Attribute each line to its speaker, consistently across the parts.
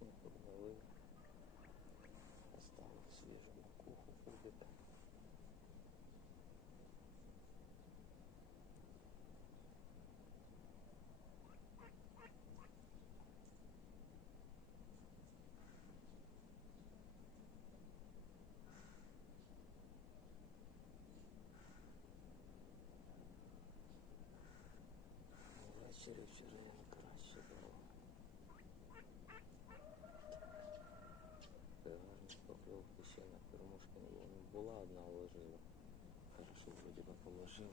Speaker 1: Не подвалив. Оставив свіжу макуху кубик. Ввечері вчора не краще було. Гарні покльовки ще на кормушки не було. Була одна уложила. Хорошо, вроді би положив,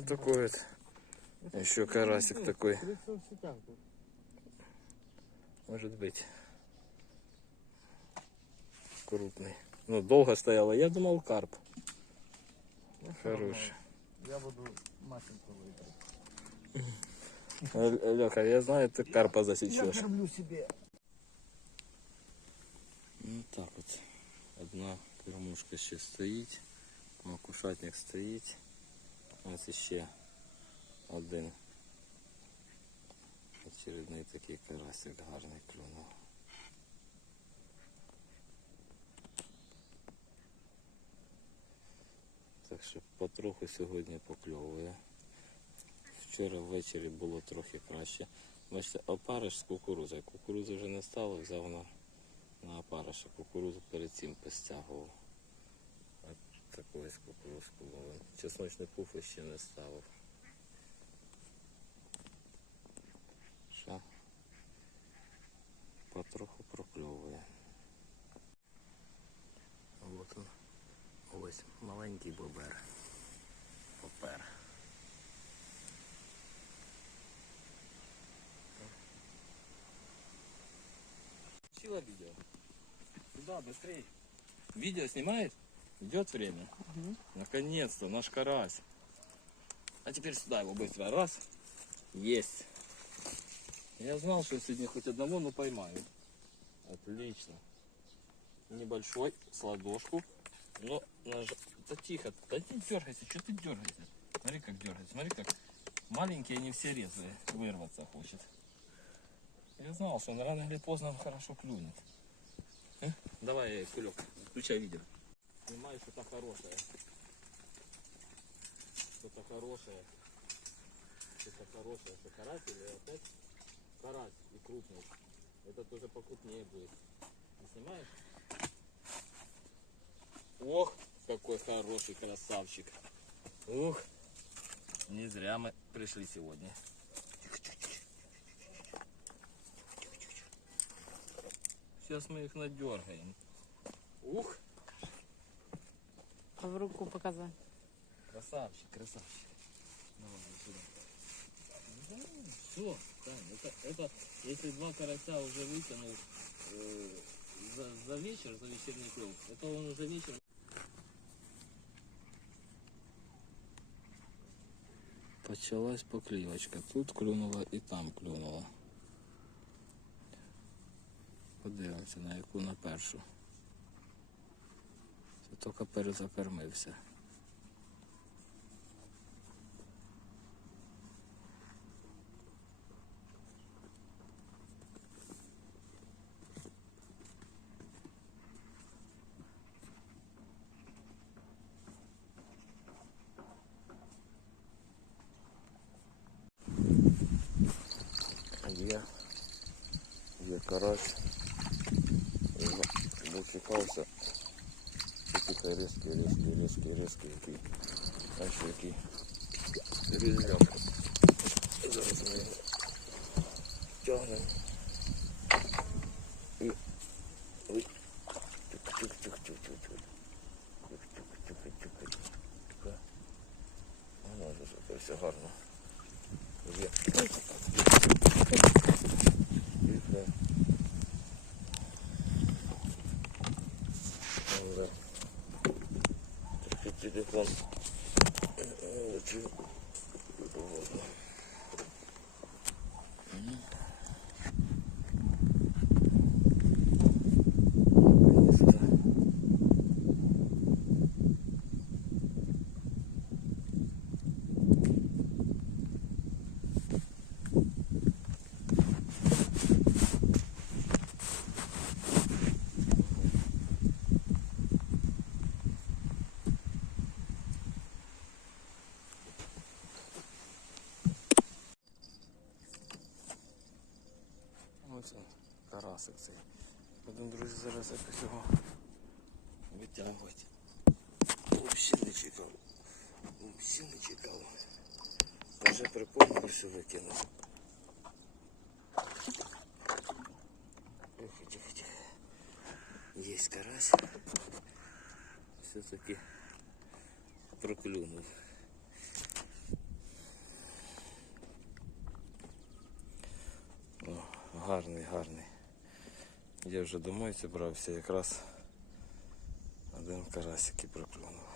Speaker 1: Ну, такой вот. Еще карасик такой. Может быть. Крупный. Ну, долго стояла. Я думал карп. Хороший.
Speaker 2: Я буду.
Speaker 1: Леха, я знаю, ты карпа засечешь.
Speaker 2: кормлю себе.
Speaker 1: Ну так от. Одна кормушка ще стоїть, макушатник стоїть. Ось ще один очередний такий карасик гарний клюнув. Так що потроху сьогодні покльовує. Вчора ввечері було трохи краще. Бачите, опариш з кукурузою. Кукурузи вже не стало, взяв на на опариша кукурузу перед цим постягував. Таку ось кукурузку ловив. Чесночний пуф ще не ставив. Що? Потроху прокльовує. От он. Ось маленький бобер. Попер. Включила видео? Сюда, быстрее. Видео снимает? Идет время? Наконец-то, наш карась. А теперь сюда его быстро. Раз. Есть. Я знал, что сегодня хоть одного, но поймаю. Отлично. Небольшой, с ладошку. Но наж... Да тихо, да не дергайся, что ты дергаешься? Смотри, как дергается, смотри, как маленькие они все резвые, вырваться хочет. Я знал, что он рано или поздно хорошо клюнет. Э? Давай, кулек, включай видео. Снимай что-то хорошее. Что-то хорошее. Что-то хорошее. Что карась или опять карась и крупный. Это тоже покрупнее будет. Не снимаешь? Ох, какой хороший красавчик. Ух, не зря мы пришли сегодня. Сейчас мы их надергаем. Ух,
Speaker 3: в руку показать.
Speaker 1: красавчик, красавчик. Давай вот сюда. все, Тань, это, это, если два карася уже вытянул э, за, за вечер, за вечерний клев, это он уже вечер. Почалась поклівочка. Тут клюнула і там клюнула. Подивимося на яку на першу. Тільки перезакормився. Є. Є карась. Дочекався. Слухай, різкий, різкий, різкий, різкий який. Знаєш, який. Різляк. Зараз ми його тягнемо. І... Ой. Тюк-тюк-тюк-тюк-тюк. Тюк-тюк-тюк-тюк. Тюк. Воно вже це все гарно. Є. Тихо. Добре. Трохи карасик цей. Будемо, друзі, зараз якось його витягувати. Взагалі не чекав. Взагалі не чекав. Вже припомнив, все викинув. Є карась. Все-таки проклюнув. Гарний, гарний. Я вже домой зібрався, якраз один карасик і проклюнув.